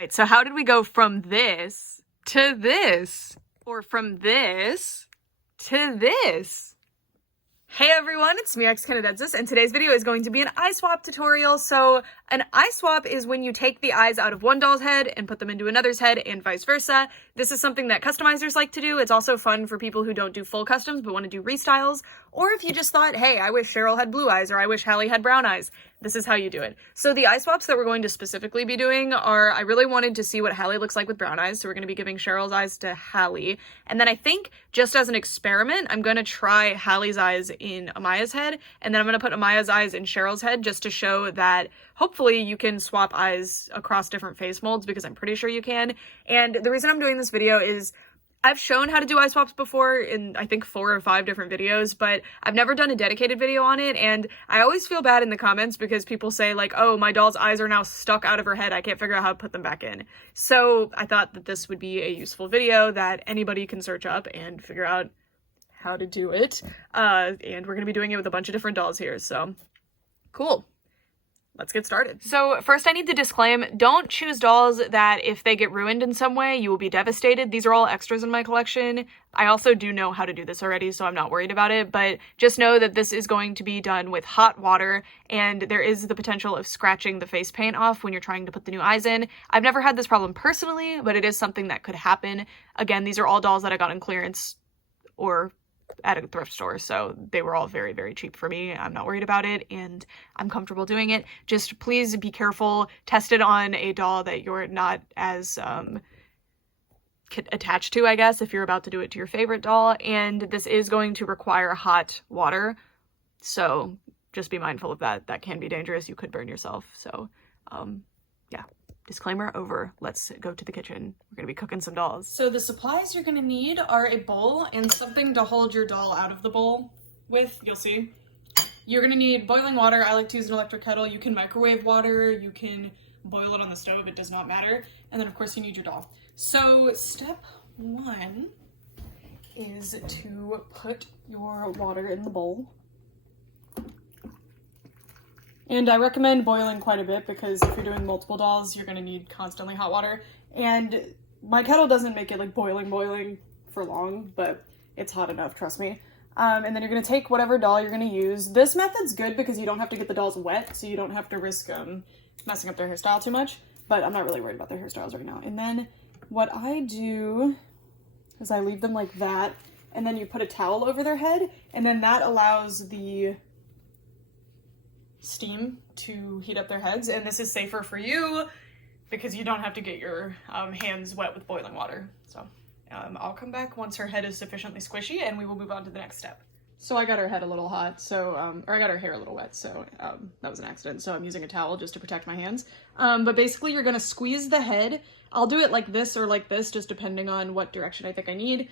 Right, so how did we go from this to this? Or from this to this? Hey everyone, it's me, xCanadensis, and today's video is going to be an eye swap tutorial. So an eye swap is when you take the eyes out of one doll's head and put them into another's head and vice versa. This is something that customizers like to do. It's also fun for people who don't do full customs but want to do restyles. Or if you just thought, hey, I wish Cheryl had blue eyes or I wish Hallie had brown eyes. This is how you do it. So the eye swaps that we're going to specifically be doing are, I really wanted to see what Hallie looks like with brown eyes, so we're going to be giving Cheryl's eyes to Hallie. And then I think, just as an experiment, I'm going to try Hallie's eyes in Amaya's head, and then I'm going to put Amaya's eyes in Cheryl's head just to show that hopefully you can swap eyes across different face molds, because I'm pretty sure you can. And the reason I'm doing this video is I've shown how to do eye swaps before in, I think, 4 or 5 different videos, but I've never done a dedicated video on it, and I always feel bad in the comments because people say, like, oh, my doll's eyes are now stuck out of her head, I can't figure out how to put them back in. So I thought that this would be a useful video that anybody can search up and figure out how to do it, and we're gonna be doing it with a bunch of different dolls here, so cool. Let's get started. So first I need to disclaim, don't choose dolls that if they get ruined in some way, you will be devastated. These are all extras in my collection. I also do know how to do this already, so I'm not worried about it, but just know that this is going to be done with hot water, and there is the potential of scratching the face paint off when you're trying to put the new eyes in. I've never had this problem personally, but it is something that could happen. Again, these are all dolls that I got on clearance or at a thrift store, so they were all very, very cheap for me. I'm not worried about it, and I'm comfortable doing it. Just please be careful. Test it on a doll that you're not as attached to, I guess, if you're about to do it to your favorite doll. And this is going to require hot water, so just be mindful of that. That can be dangerous. You could burn yourself. So yeah, disclaimer over. Let's go to the kitchen. We're gonna be cooking some dolls. So the supplies you're gonna need are a bowl and something to hold your doll out of the bowl with, you'll see. You're gonna need boiling water. I like to use an electric kettle. You can microwave water, you can boil it on the stove, it does not matter. And then of course you need your doll. So step 1 is to put your water in the bowl. And I recommend boiling quite a bit because if you're doing multiple dolls, you're gonna need constantly hot water. And my kettle doesn't make it like boiling for long, but it's hot enough, trust me. And then you're gonna take whatever doll you're gonna use. This method's good because you don't have to get the dolls wet, so you don't have to risk messing up their hairstyle too much, but I'm not really worried about their hairstyles right now. And then what I do is I leave them like that, and then you put a towel over their head, and then that allows the steam to heat up their heads, and this is safer for you because you don't have to get your hands wet with boiling water. So I'll come back once her head is sufficiently squishy and we will move on to the next step. So I got her head a little hot, so or I got her hair a little wet, so that was an accident, so I'm using a towel just to protect my hands. But basically you're gonna squeeze the head. I'll do it like this or like this, just depending on what direction I think I need.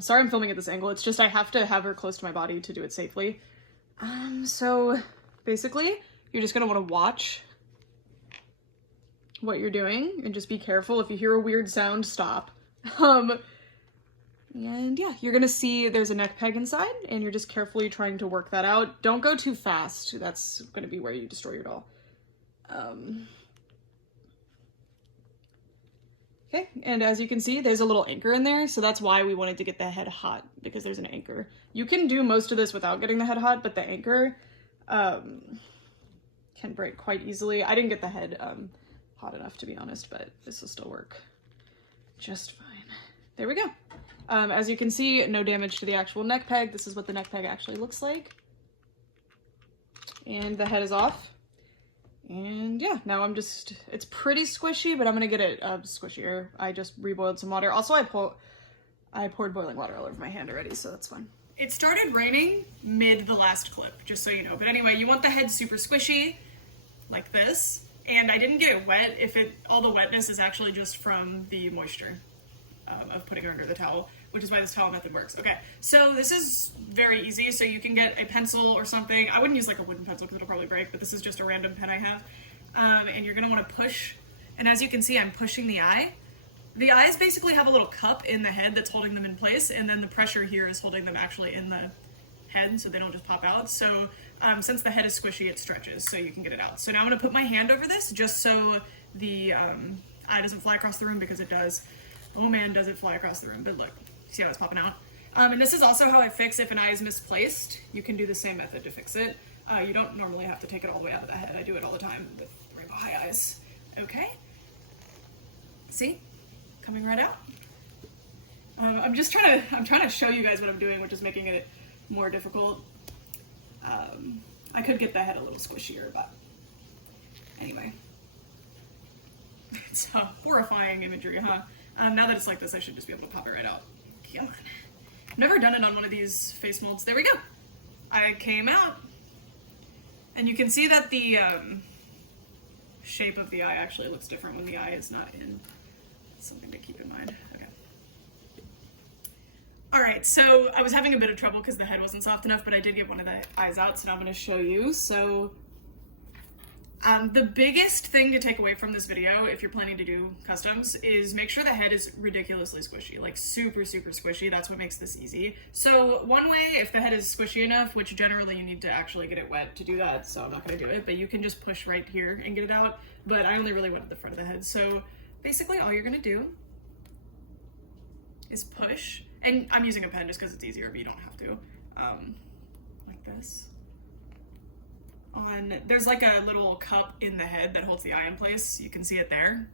Sorry I'm filming at this angle, it's just I have to have her close to my body to do it safely. So basically, you're just gonna wanna watch what you're doing and just be careful. If you hear a weird sound, stop. And yeah, you're gonna see there's a neck peg inside and you're just carefully trying to work that out. Don't go too fast. That's gonna be where you destroy your doll. Okay, and as you can see, there's a little anchor in there, so that's why we wanted to get the head hot, because there's an anchor. You can do most of this without getting the head hot, but the anchor can break quite easily. I didn't get the head hot enough, to be honest, but this will still work just fine. There we go. As you can see, no damage to the actual neck peg. This is what the neck peg actually looks like. And the head is off. And yeah, now it's pretty squishy, but I'm gonna get it squishier. I just reboiled some water. Also, I poured boiling water all over my hand already, so that's fine. It started raining mid the last clip, just so you know. But anyway, you want the head super squishy, like this. And I didn't get it wet. All the wetness is actually just from the moisture of putting her under the towel, which is why this towel method works. Okay, so this is very easy. So you can get a pencil or something. I wouldn't use like a wooden pencil because it'll probably break, but this is just a random pen I have. And you're gonna wanna push, and as you can see, I'm pushing the eye. The eyes basically have a little cup in the head that's holding them in place, and then the pressure here is holding them actually in the head so they don't just pop out. So since the head is squishy, it stretches so you can get it out. So now I'm gonna put my hand over this just so the eye doesn't fly across the room, because it does. Oh man, does it fly across the room. But look, see how it's popping out? And this is also how I fix if an eye is misplaced. You can do the same method to fix it. You don't normally have to take it all the way out of the head. I do it all the time with rainbow high eyes. Okay. See? Coming right out. I'm trying to show you guys what I'm doing, which is making it more difficult. I could get the head a little squishier, but anyway. It's horrifying imagery, huh? Now that it's like this, I should just be able to pop it right out. Come on. I've never done it on one of these face molds. There we go. I came out. And you can see that the shape of the eye actually looks different when the eye is not in. That's something to keep in mind. Okay. All right, so I was having a bit of trouble because the head wasn't soft enough, but I did get one of the eyes out, so now I'm going to show you. So the biggest thing to take away from this video, if you're planning to do customs, is make sure the head is ridiculously squishy, like super, super squishy. That's what makes this easy. So one way, if the head is squishy enough, which generally you need to actually get it wet to do that, so I'm not gonna do it, but you can just push right here and get it out. But I only really went to the front of the head. So basically all you're gonna do is push, and I'm using a pen just because it's easier, but you don't have to, like this. There's like a little cup in the head that holds the eye in place. You can see it there.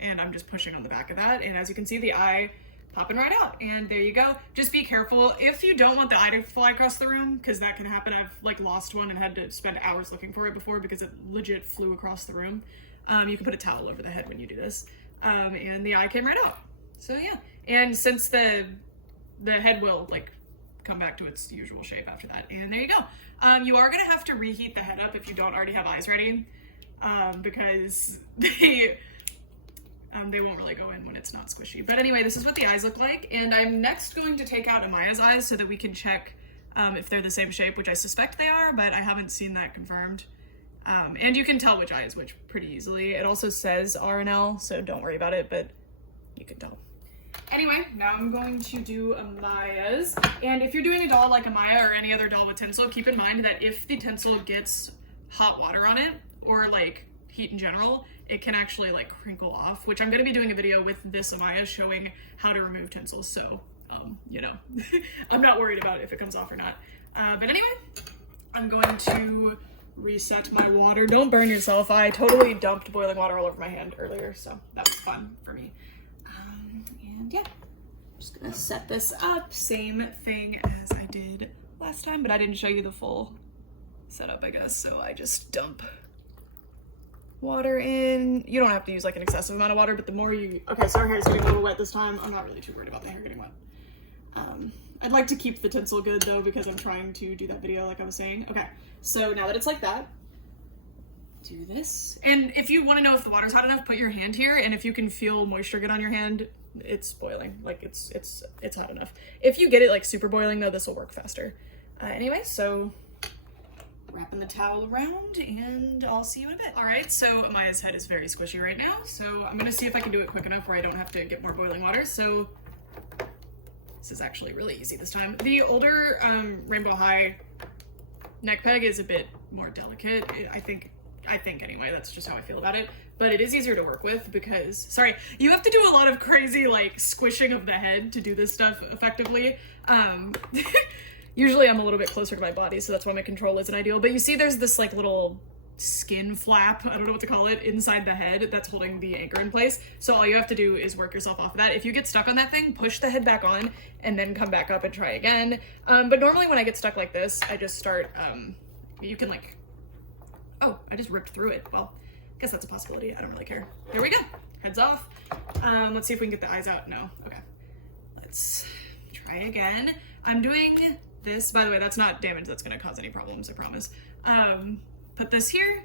And I'm just pushing on the back of that. And as you can see, the eye popping right out. And there you go. Just be careful. If you don't want the eye to fly across the room, because that can happen. I've like lost one and had to spend hours looking for it before because it legit flew across the room. You can put a towel over the head when you do this. And the eye came right out. So yeah. And since the head will like come back to its usual shape after that. And there you go. You are going to have to reheat the head up if you don't already have eyes ready, because they won't really go in when it's not squishy. But anyway, this is what the eyes look like. And I'm next going to take out Amaya's eyes so that we can check if they're the same shape, which I suspect they are, but I haven't seen that confirmed. And you can tell which eye is which pretty easily. It also says R and L, so don't worry about it, but you can tell. Anyway, now I'm going to do Amaya's. And if you're doing a doll like Amaya or any other doll with tinsel, keep in mind that if the tinsel gets hot water on it, or like heat in general, it can actually like crinkle off, which I'm going to be doing a video with this Amaya showing how to remove tinsel. So, you know, I'm not worried about if it comes off or not. But anyway, I'm going to reset my water. Don't burn yourself. I totally dumped boiling water all over my hand earlier, so that was fun for me. And yeah, I'm just gonna set this up. Same thing as I did last time, but I didn't show you the full setup, I guess. So I just dump water in. You don't have to use like an excessive amount of water, but the more you... Okay, so our hair's getting a little wet this time. I'm not really too worried about the hair getting wet. I'd like to keep the tinsel good though, because I'm trying to do that video like I was saying. Okay, so now that it's like that, do this. And if you want to know if the water's hot enough, put your hand here, and if you can feel moisture get on your hand, it's boiling. Like it's hot enough. If you get it like super boiling though, this will work faster. Anyway, so wrapping the towel around, and I'll see you in a bit. All right, so Maya's head is very squishy right now, so I'm gonna see if I can do it quick enough where I don't have to get more boiling water. So this is actually really easy this time. The older Rainbow High neck peg is a bit more delicate. I think anyway, that's just how I feel about it. But it is easier to work with because, sorry, you have to do a lot of crazy like squishing of the head to do this stuff effectively. Usually I'm a little bit closer to my body, so that's why my control isn't ideal. But you see there's this like little skin flap, I don't know what to call it, inside the head that's holding the anchor in place. So all you have to do is work yourself off of that. If you get stuck on that thing, push the head back on and then come back up and try again. But normally when I get stuck like this, I just start, you can like, oh, I just ripped through it. Well, I guess that's a possibility. I don't really care. There we go. Heads off. Let's see if we can get the eyes out. No. Okay. Let's try again. I'm doing this. By the way, that's not damage that's going to cause any problems, I promise. Put this here,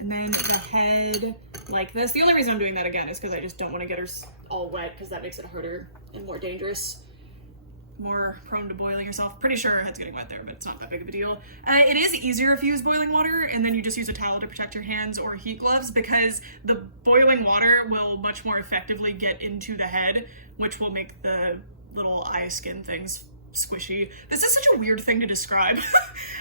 and then the head like this. The only reason I'm doing that again is because I just don't want to get her all wet, because that makes it harder and more dangerous. More prone to boiling yourself. Pretty sure her head's getting wet there, but it's not that big of a deal. It is easier if you use boiling water and then you just use a towel to protect your hands or heat gloves, because the boiling water will much more effectively get into the head, which will make the little eye skin things squishy. This is such a weird thing to describe.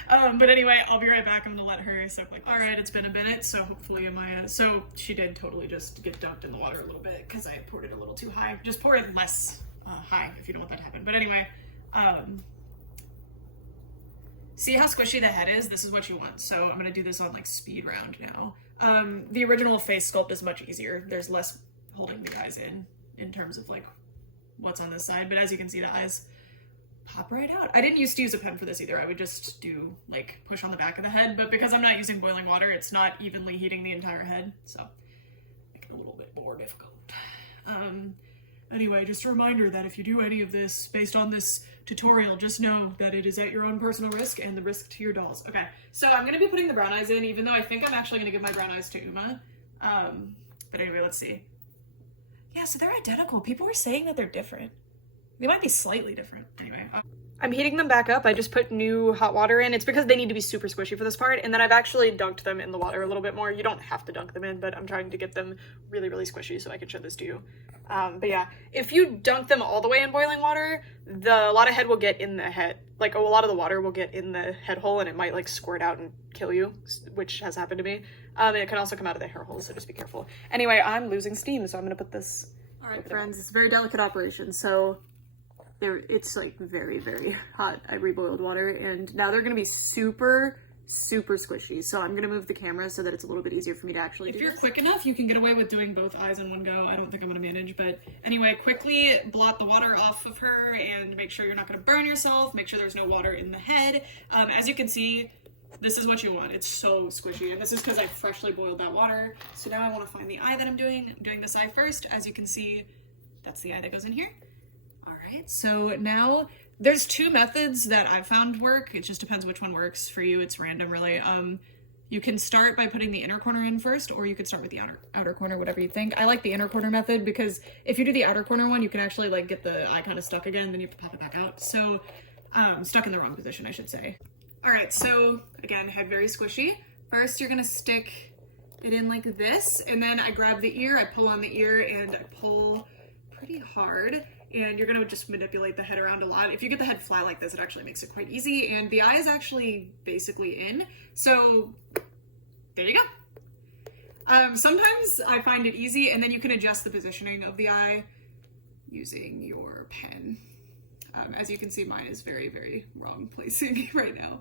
But anyway, I'll be right back. I'm gonna let her soak like this. All right, it's been a minute, so hopefully Amaya, so she did totally just get dunked in the water a little bit because I poured it a little too high. Just pour it less high if you don't want that to happen. But anyway, see how squishy the head is? This is what you want. So I'm gonna do this on like speed round now. The original face sculpt is much easier. There's less holding the eyes in terms of like what's on this side, but as you can see, the eyes pop right out. I didn't used to use a pen for this either. I would just do like push on the back of the head, but because I'm not using boiling water, it's not evenly heating the entire head, so make it a little bit more difficult. Anyway, just a reminder that if you do any of this based on this tutorial, just know that it is at your own personal risk and the risk to your dolls. Okay, so I'm gonna be putting the brown eyes in, even though I think I'm actually gonna give my brown eyes to Uma. But anyway, let's see. Yeah, so they're identical. People were saying that they're different. They might be slightly different. Anyway. I'm heating them back up. I just put new hot water in. It's because they need to be super squishy for this part. And then I've actually dunked them in the water a little bit more. You don't have to dunk them in, but I'm trying to get them really, really squishy so I can show this to you. But yeah, if you dunk them all the way in boiling water, a lot of head will get in the head. Like a lot of the water will get in the head hole and it might like squirt out and kill you, which has happened to me. And it can also come out of the hair hole, so just be careful. Anyway, I'm losing steam, so I'm gonna put this. All right, friends, it's a very delicate operation. So it's like very, very hot. I reboiled water and now they're gonna be super, super squishy. So I'm gonna move the camera so that it's a little bit easier for me to actually do If you're this. quick enough, you can get away with doing both eyes in one go. I don't think I'm gonna manage, but anyway, quickly blot the water off of her and make sure you're not gonna burn yourself. Make sure there's no water in the head. As you can see, this is what you want. It's so squishy, and this is because I freshly boiled that water. So now I want to find the eye that I'm doing. I'm doing this eye first. As you can see, that's the eye that goes in here. All right, so now there's two methods that I've found work. It just depends which one works for you. It's random, really. You can start by putting the inner corner in first, or you could start with the outer corner, whatever you think. I like the inner corner method because if you do the outer corner one, you can actually like get the eye kind of stuck again, then you have to pop it back out. So stuck in the wrong position, I should say. All right, so again, head very squishy. First, you're gonna stick it in like this, and then I grab the ear, I pull on the ear, and I pull pretty hard, and you're gonna just manipulate the head around a lot. If you get the head flat like this, it actually makes it quite easy, and the eye is actually basically in, so there you go. Sometimes I find it easy, and then you can adjust the positioning of the eye using your pen. As you can see, mine is very, very wrong placing right now.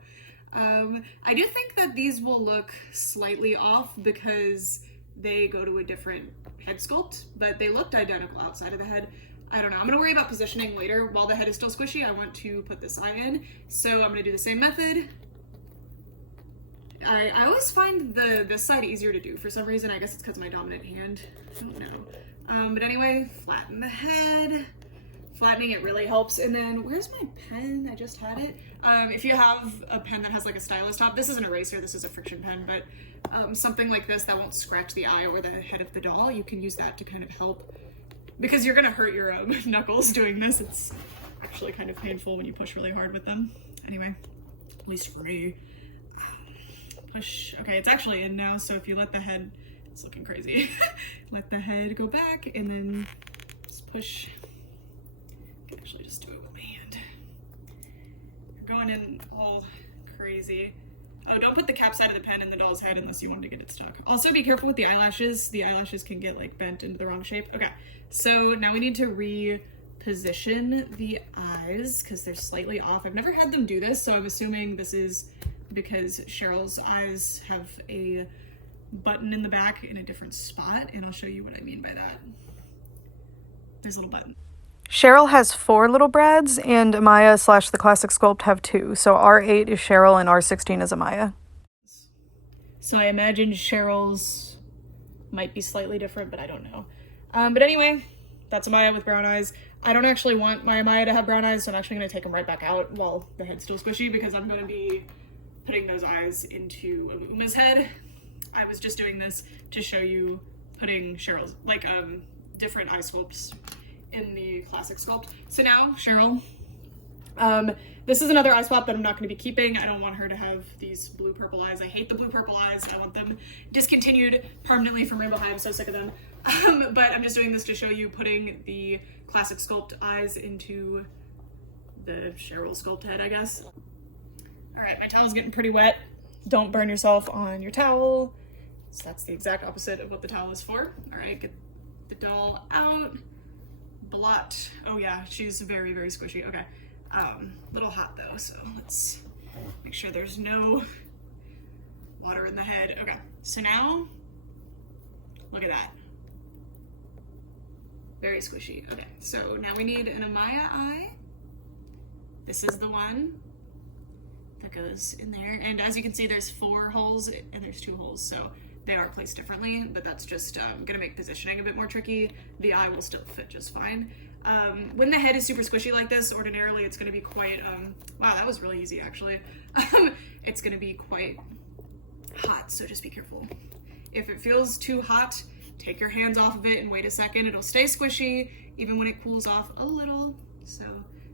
I do think that these will look slightly off because they go to a different head sculpt, but they looked identical outside of the head. I don't know. I'm gonna worry about positioning later. While the head is still squishy, I want to put this eye in. So I'm gonna do the same method. I always find this side easier to do for some reason. I guess it's because of my dominant hand. I don't know. But anyway, flatten the head. Flattening it really helps. And then where's my pen? I just had it. If you have a pen that has like a stylus top, this is an eraser, this is a friction pen, but something like this that won't scratch the eye or the head of the doll, you can use that to kind of help, because you're gonna hurt your knuckles doing this. It's actually kind of painful when you push really hard with them. Anyway, at least for me. Push. Okay, it's actually in now, so if you let the head, it's looking crazy. Let the head go back and then just push. I can actually just do it with my hand. You're going in all crazy. Oh, don't put the cap side of the pen in the doll's head unless you want to get it stuck. Also be careful with the eyelashes. The eyelashes can get like bent into the wrong shape. Okay, so now we need to reposition the eyes because they're slightly off. I've never had them do this, so I'm assuming this is because Cheryl's eyes have a button in the back in a different spot, and I'll show you what I mean by that. There's a little button. Cheryl has 4 little brads, and Amaya / the Classic Sculpt have 2. So R8 is Cheryl and R16 is Amaya. So I imagine Cheryl's might be slightly different, but I don't know. But anyway, that's Amaya with brown eyes. I don't actually want my Amaya to have brown eyes, so I'm actually going to take them right back out while the head's still squishy, because I'm going to be putting those eyes into Uma's head. I was just doing this to show you putting Cheryl's, like, different eye sculpts in the Classic Sculpt. So now, Cheryl, this is another eye swap that I'm not going to be keeping. I don't want her to have these blue-purple eyes. I hate the blue-purple eyes. I want them discontinued permanently from Rainbow High. I'm so sick of them. But I'm just doing this to show you putting the Classic Sculpt eyes into the Cheryl sculpt head, I guess. All right, my towel's getting pretty wet. Don't burn yourself on your towel. So that's the exact opposite of what the towel is for. All right, get the doll out. Blot. Oh yeah, she's very, very squishy. Okay. Little hot though, so let's make sure there's no water in the head. Okay, so now, look at that. Very squishy. Okay, so now we need an Amaya eye. This is the one that goes in there. And as you can see, there's 4 holes and there's 2 holes, so they are placed differently, but that's just gonna make positioning a bit more tricky. The eye will still fit just fine. When the head is super squishy like this, ordinarily it's gonna be quite, wow, that was really easy actually. It's gonna be quite hot, so just be careful. If it feels too hot, take your hands off of it and wait a second. It'll stay squishy even when it cools off a little, so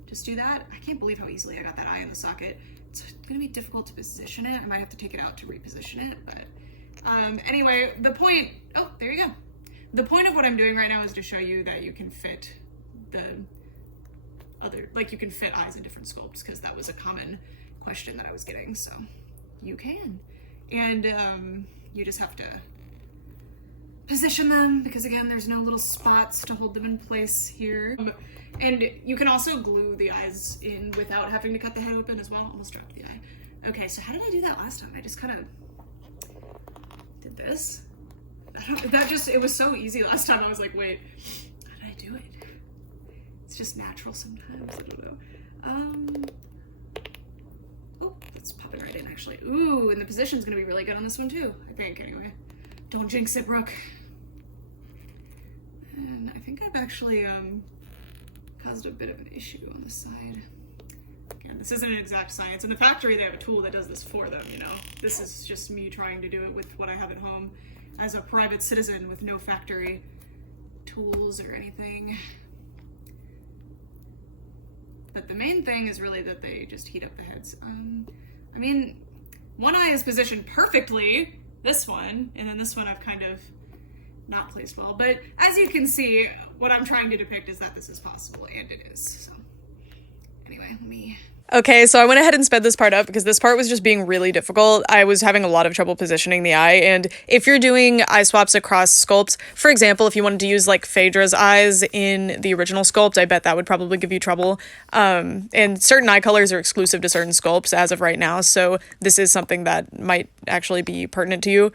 just do that. I can't believe how easily I got that eye in the socket. It's gonna be difficult to position it. I might have to take it out to reposition it, but anyway, the point, oh, there you go. The point of what I'm doing right now is to show you that you can fit the other, like you can fit eyes in different sculpts, because that was a common question that I was getting, so you can. And you just have to position them, because again, there's no little spots to hold them in place here. And you can also glue the eyes in without having to cut the head open as well. Almost dropped the eye. Okay, so how did I do that last time? I just kind of did this. It was so easy last time. I was like, wait, how did I do it? It's just natural sometimes, I don't know. Oh, that's popping right in actually. Ooh, and the position's gonna be really good on this one too, I think, anyway. Don't jinx it, Brooke. And I think I've actually caused a bit of an issue on the side. Again, this isn't an exact science. In the factory, they have a tool that does this for them, you know. This is just me trying to do it with what I have at home as a private citizen with no factory tools or anything. But the main thing is really that they just heat up the heads. I mean, one eye is positioned perfectly, this one, and then this one I've kind of not placed well. But as you can see, what I'm trying to depict is that this is possible, and it is. So anyway, let me... Okay, so I went ahead and sped this part up because this part was just being really difficult. I was having a lot of trouble positioning the eye, and if you're doing eye swaps across sculpts, for example, if you wanted to use like Phaedra's eyes in the original sculpt, I bet that would probably give you trouble. And certain eye colors are exclusive to certain sculpts as of right now, so this is something that might actually be pertinent to you.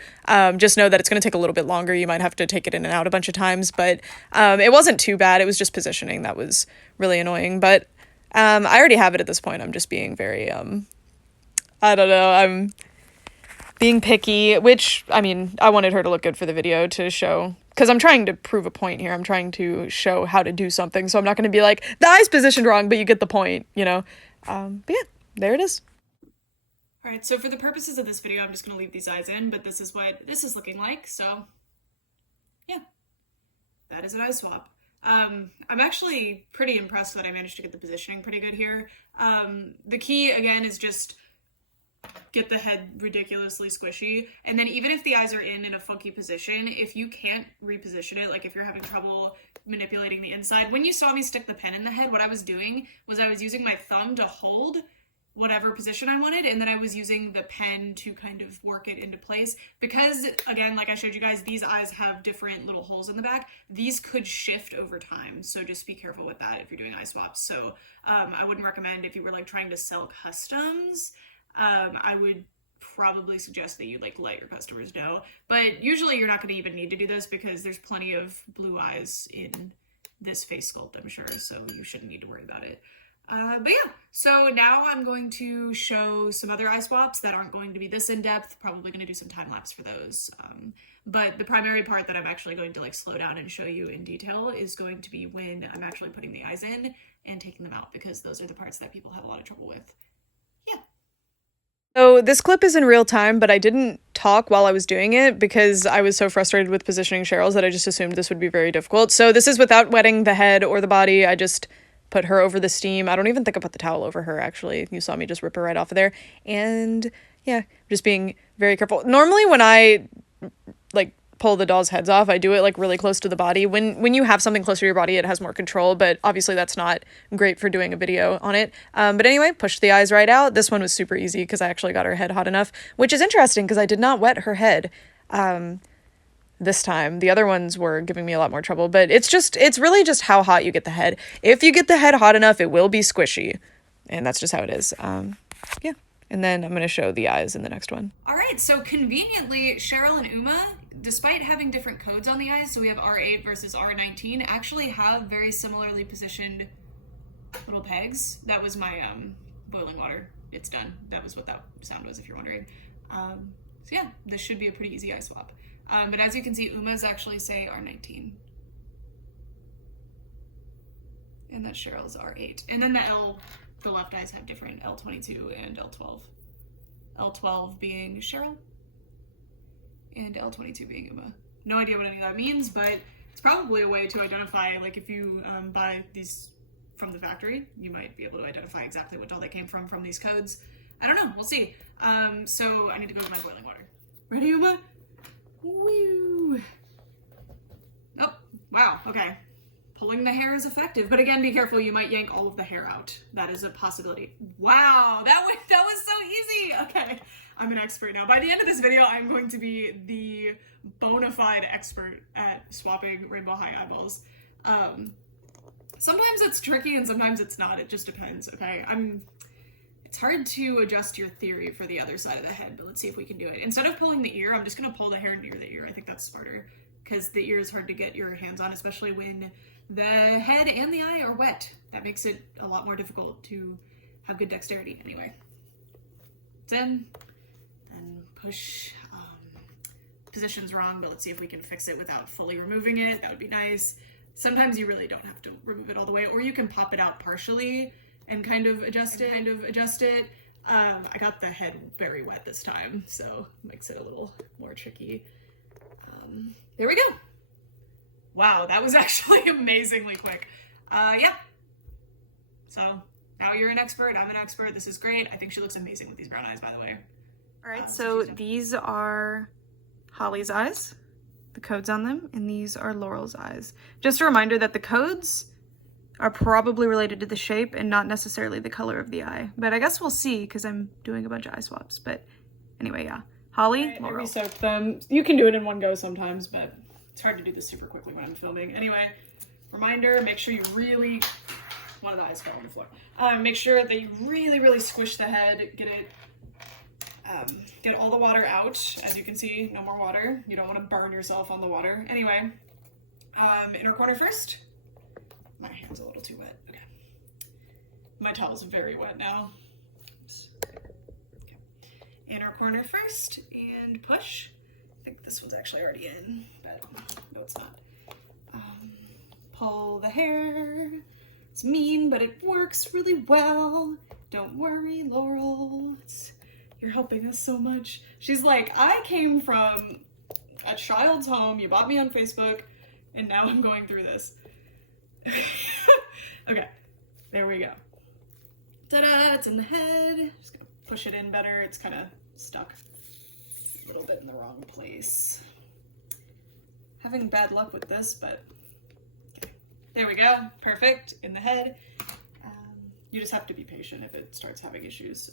Just know that it's going to take a little bit longer. You might have to take it in and out a bunch of times, but it wasn't too bad. It was just positioning that was really annoying, but I already have it at this point. I'm just being very, I don't know, I'm being picky, which, I mean, I wanted her to look good for the video to show, because I'm trying to prove a point here. I'm trying to show how to do something, so I'm not going to be like, the eye's positioned wrong, but you get the point, you know? But yeah, there it is. All right, so for the purposes of this video, I'm just going to leave these eyes in, but this is what this is looking like, so yeah, that is an eye swap. I'm actually pretty impressed that I managed to get the positioning pretty good here. The key, again, is just get the head ridiculously squishy. And then even if the eyes are in a funky position, if you can't reposition it, like if you're having trouble manipulating the inside, when you saw me stick the pen in the head, what I was doing was I was using my thumb to hold whatever position I wanted, and then I was using the pen to kind of work it into place. Because, again, like I showed you guys, these eyes have different little holes in the back. These could shift over time, so just be careful with that if you're doing eye swaps. So I wouldn't recommend, if you were like trying to sell customs, I would probably suggest that you like let your customers know. But usually you're not going to even need to do this because there's plenty of blue eyes in this face sculpt, I'm sure, so you shouldn't need to worry about it. But yeah, so now I'm going to show some other eye swaps that aren't going to be this in-depth, probably going to do some time lapse for those. But the primary part that I'm actually going to like slow down and show you in detail is going to be when I'm actually putting the eyes in and taking them out, because those are the parts that people have a lot of trouble with. Yeah. So this clip is in real time, but I didn't talk while I was doing it because I was so frustrated with positioning Cheryl's that I just assumed this would be very difficult. So this is without wetting the head or the body. I just put her over the steam. I don't even think I put the towel over her, actually. You saw me just rip her right off of there. And yeah, just being very careful. Normally when I like pull the doll's heads off, I do it like really close to the body. When you have something closer to your body, it has more control, but obviously that's not great for doing a video on it. But anyway, push the eyes right out. This one was super easy because I actually got her head hot enough, which is interesting because I did not wet her head this time. The other ones were giving me a lot more trouble, but it's really just how hot you get the head. If you get the head hot enough, it will be squishy, and that's just how it is. Yeah. And then I'm going to show the eyes in the next one. All right, so conveniently, Cheryl and Uma, despite having different codes on the eyes, so we have R8 versus R19, actually have very similarly positioned little pegs. That was my boiling water. It's done. That was what that sound was, if you're wondering. So yeah, this should be a pretty easy eye swap. But as you can see, Uma's actually say R19. And that Cheryl's R8. And then the left eyes have different L22 and L12. L12 being Cheryl and L22 being Uma. No idea what any of that means, but it's probably a way to identify, like if you buy these from the factory, you might be able to identify exactly what doll they came from these codes. I don't know, we'll see. So I need to go with my boiling water. Ready, Uma? Woo! Oh, wow, okay. Pulling the hair is effective, but again, be careful, you might yank all of the hair out. That is a possibility. Wow, that was so easy! Okay, I'm an expert now. By the end of this video, I'm going to be the bona fide expert at swapping rainbow high eyeballs. Sometimes it's tricky and sometimes it's not, it just depends, okay? It's hard to adjust your theory for the other side of the head, but let's see if we can do it. Instead of pulling the ear, I'm just gonna pull the hair near the ear. I think that's smarter, because the ear is hard to get your hands on, especially when the head and the eye are wet. That makes it a lot more difficult to have good dexterity. Anyway, then push. Position's wrong, but let's see if we can fix it without fully removing it. That would be nice. Sometimes you really don't have to remove it all the way, or you can pop it out partially and kind of adjust it. I got the head very wet this time, so it makes it a little more tricky. There we go. Wow, that was actually amazingly quick. Yeah. So now you're an expert, I'm an expert. This is great. I think she looks amazing with these brown eyes, by the way. All right, so these are Holly's eyes, the codes on them, and these are Laurel's eyes. Just a reminder that the codes are probably related to the shape and not necessarily the color of the eye. But I guess we'll see because I'm doing a bunch of eye swaps. But anyway, yeah. Holly, right, Laurel. I re-soaked them. You can do it in one go sometimes, but it's hard to do this super quickly when I'm filming. Anyway, reminder, make sure you really, one of the eyes fell on the floor. Make sure that you really, really squish the head, get all the water out. As you can see, no more water. You don't want to burn yourself on the water. Anyway, inner corner first. My hand's a little too wet. Okay. My towel's very wet now. Oops. Okay. Inner corner first and push. I think this one's actually already in, but no, it's not. Pull the hair. It's mean, but it works really well. Don't worry, Laurel. You're helping us so much. She's like, I came from a child's home. You bought me on Facebook, and now I'm going through this. Okay, there we go. Ta-da, it's in the head. Just gonna push it in better. It's kind of stuck a little bit in the wrong place. Having bad luck with this, but okay. There we go, perfect, in the head. You just have to be patient if it starts having issues.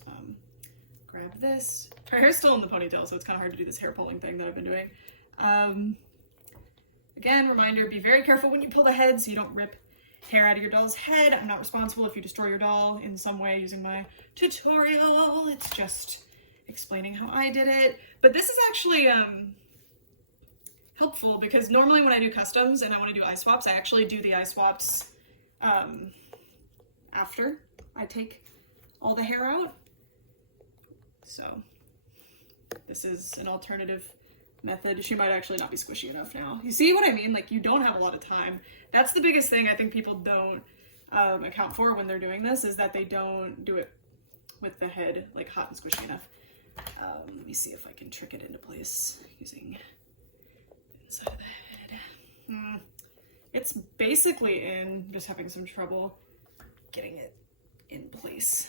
Grab this. Her hair's still in the ponytail, so it's kind of hard to do this hair pulling thing that I've been doing. Again, reminder, be very careful when you pull the head so you don't rip hair out of your doll's head. I'm not responsible if you destroy your doll in some way using my tutorial. It's just explaining how I did it. But this is actually helpful because normally when I do customs and I want to do eye swaps, I actually do the eye swaps after I take all the hair out. So this is an alternative method. She might actually not be squishy enough now. You see what I mean? Like, you don't have a lot of time. That's the biggest thing I think people don't account for when they're doing this, is that they don't do it with the head like hot and squishy enough. Let me see if I can trick it into place using the inside of the head. It's basically in, just having some trouble getting it in place.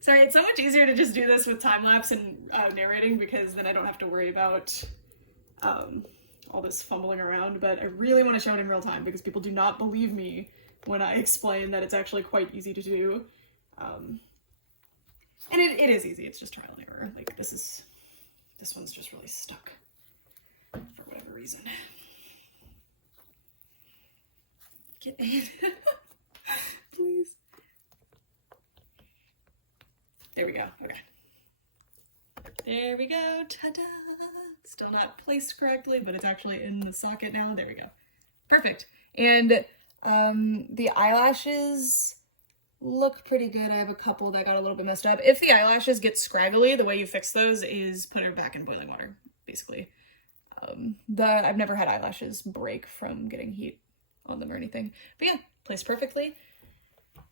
Sorry, it's so much easier to just do this with time-lapse and narrating, because then I don't have to worry about all this fumbling around, but I really want to show it in real time because people do not believe me when I explain that it's actually quite easy to do. And it is easy, it's just trial and error. Like this one's just really stuck for whatever reason. Get in. Please. There we go, okay. There we go, ta-da! Still not placed correctly, but it's actually in the socket now. There we go. Perfect. And the eyelashes look pretty good. I have a couple that got a little bit messed up. If the eyelashes get scraggly, the way you fix those is put her back in boiling water, basically. I've never had eyelashes break from getting heat on them or anything. But yeah, placed perfectly.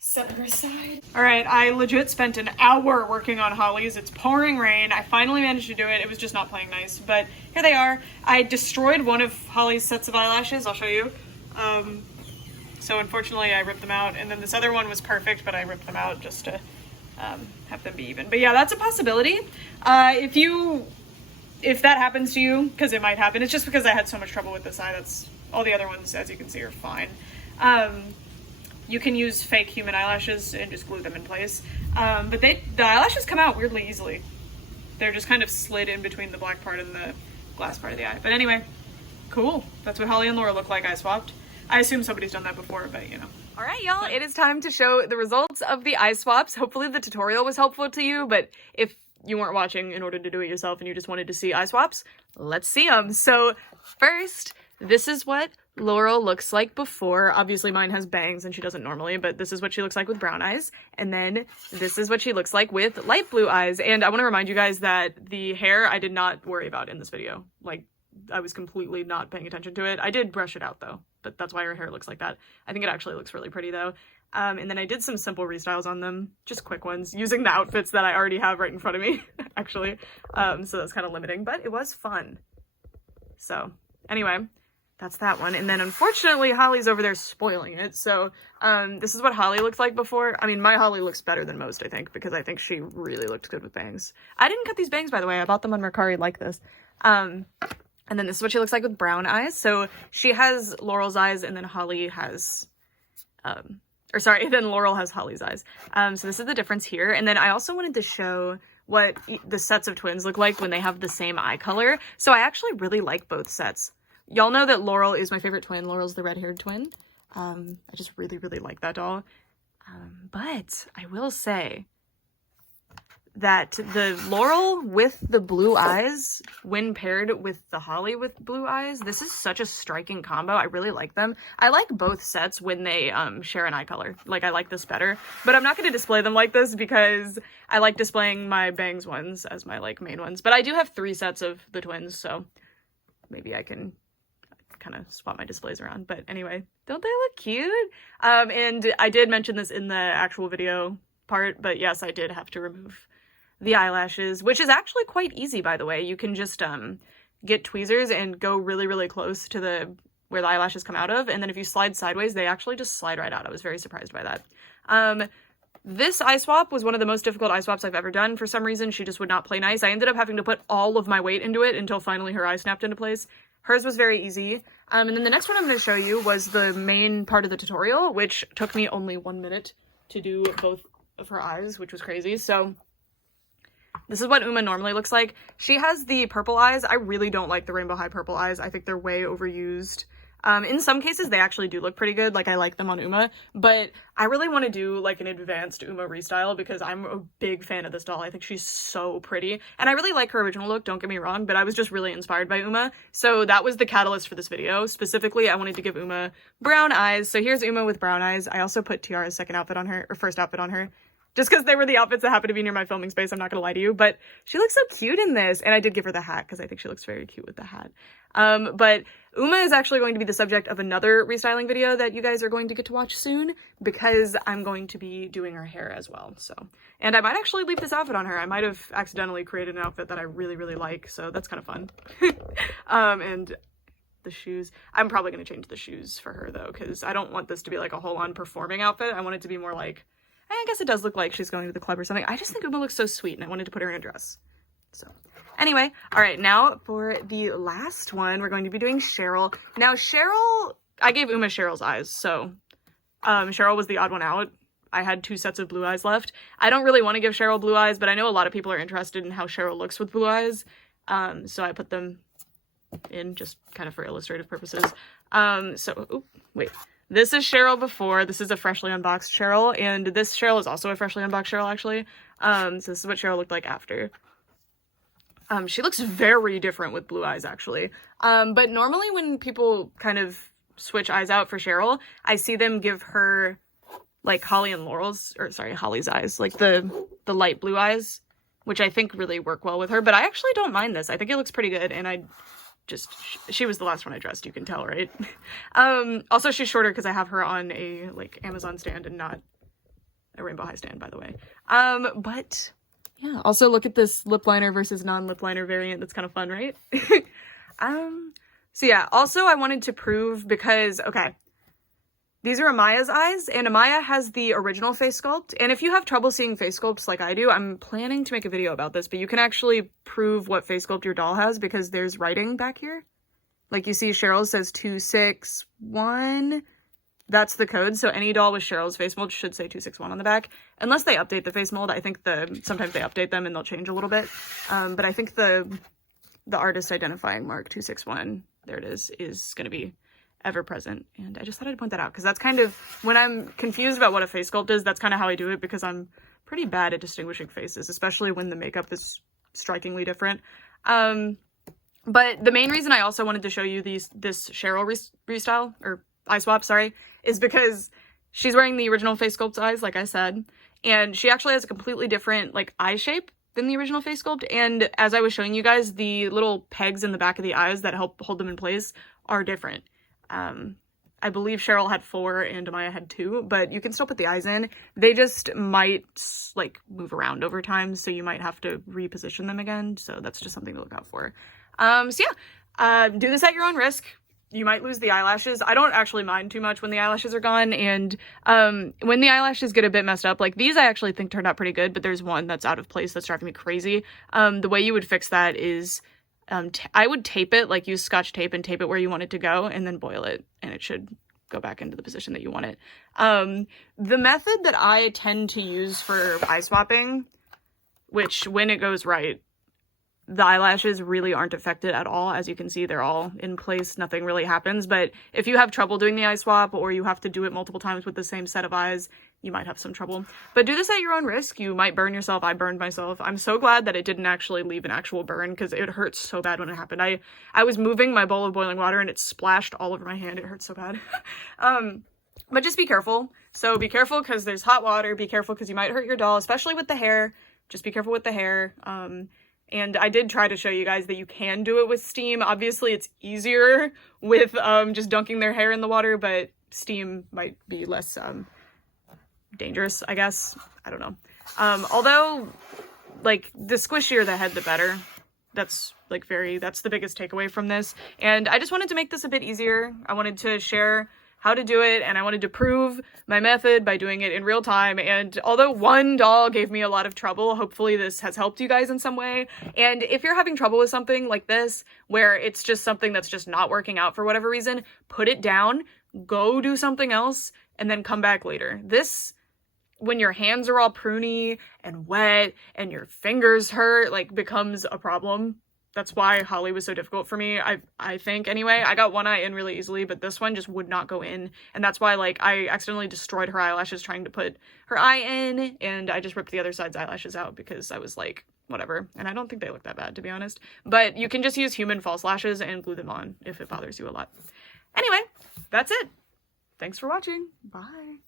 Set her aside. All right, I legit spent an hour working on Holly's. It's pouring rain. I finally managed to do it. It was just not playing nice, but here they are. I destroyed one of Holly's sets of eyelashes. I'll show you. So unfortunately I ripped them out, and then this other one was perfect, but I ripped them out just to have them be even. But yeah, that's a possibility. If that happens to you, because it might happen, it's just because I had so much trouble with this eye. That's all the other ones, as you can see, are fine. You can use fake human eyelashes and just glue them in place. But the eyelashes come out weirdly easily. They're just kind of slid in between the black part and the glass part of the eye. But anyway, cool. That's what Holly and Laura look like eye swapped. I assume somebody's done that before, but you know. All right, y'all, it is time to show the results of the eye swaps. Hopefully the tutorial was helpful to you, but if you weren't watching in order to do it yourself and you just wanted to see eye swaps, let's see them. So first, this is what Laurel looks like before. Obviously mine has bangs and she doesn't normally, but this is what she looks like with brown eyes. And then this is what she looks like with light blue eyes. And I want to remind you guys that the hair I did not worry about in this video. Like, I was completely not paying attention to it. I did brush it out though, but that's why her hair looks like that. I think it actually looks really pretty though. And then I did some simple restyles on them, just quick ones, using the outfits that I already have right in front of me, actually. So that's kind of limiting, but it was fun. So anyway, that's that one. And then unfortunately, Holly's over there spoiling it. So this is what Holly looked like before. I mean, my Holly looks better than most, I think, because I think she really looked good with bangs. I didn't cut these bangs, by the way. I bought them on Mercari like this. And then this is what she looks like with brown eyes. So she has Laurel's eyes, and then Holly has, then Laurel has Holly's eyes. So this is the difference here. And then I also wanted to show what the sets of twins look like when they have the same eye color. So I actually really like both sets. Y'all know that Laurel is my favorite twin. Laurel's the red-haired twin. I just really, really like that doll. But I will say that the Laurel with the blue eyes, when paired with the Holly with blue eyes, this is such a striking combo. I really like them. I like both sets when they share an eye color. Like, I like this better, but I'm not going to display them like this because I like displaying my bangs ones as my like main ones. But I do have 3 sets of the twins, so maybe I can kind of swap my displays around. But anyway, don't they look cute? And I did mention this in the actual video part, but yes, I did have to remove the eyelashes, which is actually quite easy, by the way. You can just get tweezers and go really, really close to where the eyelashes come out of, and then if you slide sideways, they actually just slide right out. I was very surprised by that. This eye swap was one of the most difficult eye swaps I've ever done. For some reason, she just would not play nice. I ended up having to put all of my weight into it until finally her eye snapped into place. Hers was very easy. And then the next one I'm going to show you was the main part of the tutorial, which took me only 1 minute to do both of her eyes, which was crazy. So this is what Uma normally looks like. She has the purple eyes. I really don't like the rainbow high purple eyes. I think they're way overused. In some cases, they actually do look pretty good. Like, I like them on Uma, but I really want to do like an advanced Uma restyle because I'm a big fan of this doll. I think she's so pretty, and I really like her original look, don't get me wrong, but I was just really inspired by Uma. So that was the catalyst for this video. Specifically, I wanted to give Uma brown eyes. So here's Uma with brown eyes. I also put Tiara's second outfit on her, or first outfit on her, just because they were the outfits that happened to be near my filming space. I'm not gonna lie to you, but she looks so cute in this. And I did give her the hat because I think she looks very cute with the hat. But Uma is actually going to be the subject of another restyling video that you guys are going to get to watch soon because I'm going to be doing her hair as well. So, and I might actually leave this outfit on her. I might have accidentally created an outfit that I really, really like. So that's kind of fun. And the shoes, I'm probably going to change the shoes for her though, because I don't want this to be like a whole on performing outfit. I want it to be more like, I guess it does look like she's going to the club or something. I just think Uma looks so sweet and I wanted to put her in a dress. So anyway, all right, now for the last one, we're going to be doing Cheryl. Now Cheryl, I gave Uma Cheryl's eyes, so Cheryl was the odd one out. I had 2 sets of blue eyes left. I don't really want to give Cheryl blue eyes, but I know a lot of people are interested in how Cheryl looks with blue eyes. So I put them in just kind of for illustrative purposes. Wait. This is Cheryl before. This is a freshly unboxed Cheryl, and this Cheryl is also a freshly unboxed Cheryl, actually. So this is what Cheryl looked like after. She looks very different with blue eyes, actually. But normally when people kind of switch eyes out for Cheryl, I see them give her like Holly's eyes, like the light blue eyes, which I think really work well with her. But I actually don't mind this. I think it looks pretty good, and she was the last one I dressed, you can tell, right? Also she's shorter because I have her on a like Amazon stand and not a Rainbow High stand, by the way. But yeah, also look at this lip liner versus non-lip liner variant. That's kind of fun, right? So yeah, also I wanted to prove, because, okay, these are Amaya's eyes, and Amaya has the original face sculpt, and if you have trouble seeing face sculpts like I do, I'm planning to make a video about this, but you can actually prove what face sculpt your doll has because there's writing back here. Like you see Cheryl says 261, that's the code, so any doll with Cheryl's face mold should say 261 on the back, unless they update the face mold. I think sometimes they update them and they'll change a little bit, but I think the artist identifying mark 261, there it is going to be ever present. And I just thought I'd point that out because that's kind of, when I'm confused about what a face sculpt is, that's kind of how I do it, because I'm pretty bad at distinguishing faces, especially when the makeup is strikingly different. But the main reason I also wanted to show you this Cheryl restyle, or eye swap, sorry, is because she's wearing the original face sculpt's eyes, like I said, and she actually has a completely different like eye shape than the original face sculpt. And as I was showing you guys, the little pegs in the back of the eyes that help hold them in place are different. I believe Cheryl had 4 and Amaya had 2, but you can still put the eyes in. They just might like move around over time, so you might have to reposition them again. So that's just something to look out for. So yeah, do this at your own risk. You might lose the eyelashes. I don't actually mind too much when the eyelashes are gone, and when the eyelashes get a bit messed up, like these I actually think turned out pretty good, but there's one that's out of place that's driving me crazy. The way you would fix that is I would tape it, like use Scotch tape and tape it where you want it to go, and then boil it, and it should go back into the position that you want it. The method that I tend to use for eye swapping, which when it goes right, the eyelashes really aren't affected at all. As you can see, they're all in place. Nothing really happens. But if you have trouble doing the eye swap, or you have to do it multiple times with the same set of eyes, you might have some trouble. But do this at your own risk. You might burn yourself. I burned myself. I'm so glad that it didn't actually leave an actual burn, because it hurt so bad when it happened. I was moving my bowl of boiling water and it splashed all over my hand. It hurt so bad. But just be careful. So be careful because there's hot water. Be careful because you might hurt your doll, especially with the hair. Just be careful with the hair. And I did try to show you guys that you can do it with steam. Obviously, it's easier with just dunking their hair in the water, but steam might be less dangerous, I guess. I don't know. Although, like, the squishier the head, the better. That's the biggest takeaway from this. And I just wanted to make this a bit easier. I wanted to share how to do it, and I wanted to prove my method by doing it in real time. And although one doll gave me a lot of trouble, hopefully this has helped you guys in some way. And if you're having trouble with something like this, where it's just something that's just not working out for whatever reason, put it down, go do something else, and then come back later. This, when your hands are all pruny and wet and your fingers hurt, like, becomes a problem. That's why Holly was so difficult for me, I think, anyway. I got one eye in really easily, but this one just would not go in. And that's why, like, I accidentally destroyed her eyelashes trying to put her eye in, and I just ripped the other side's eyelashes out because I was like, whatever. And I don't think they look that bad, to be honest. But you can just use human false lashes and glue them on if it bothers you a lot. Anyway, that's it. Thanks for watching. Bye.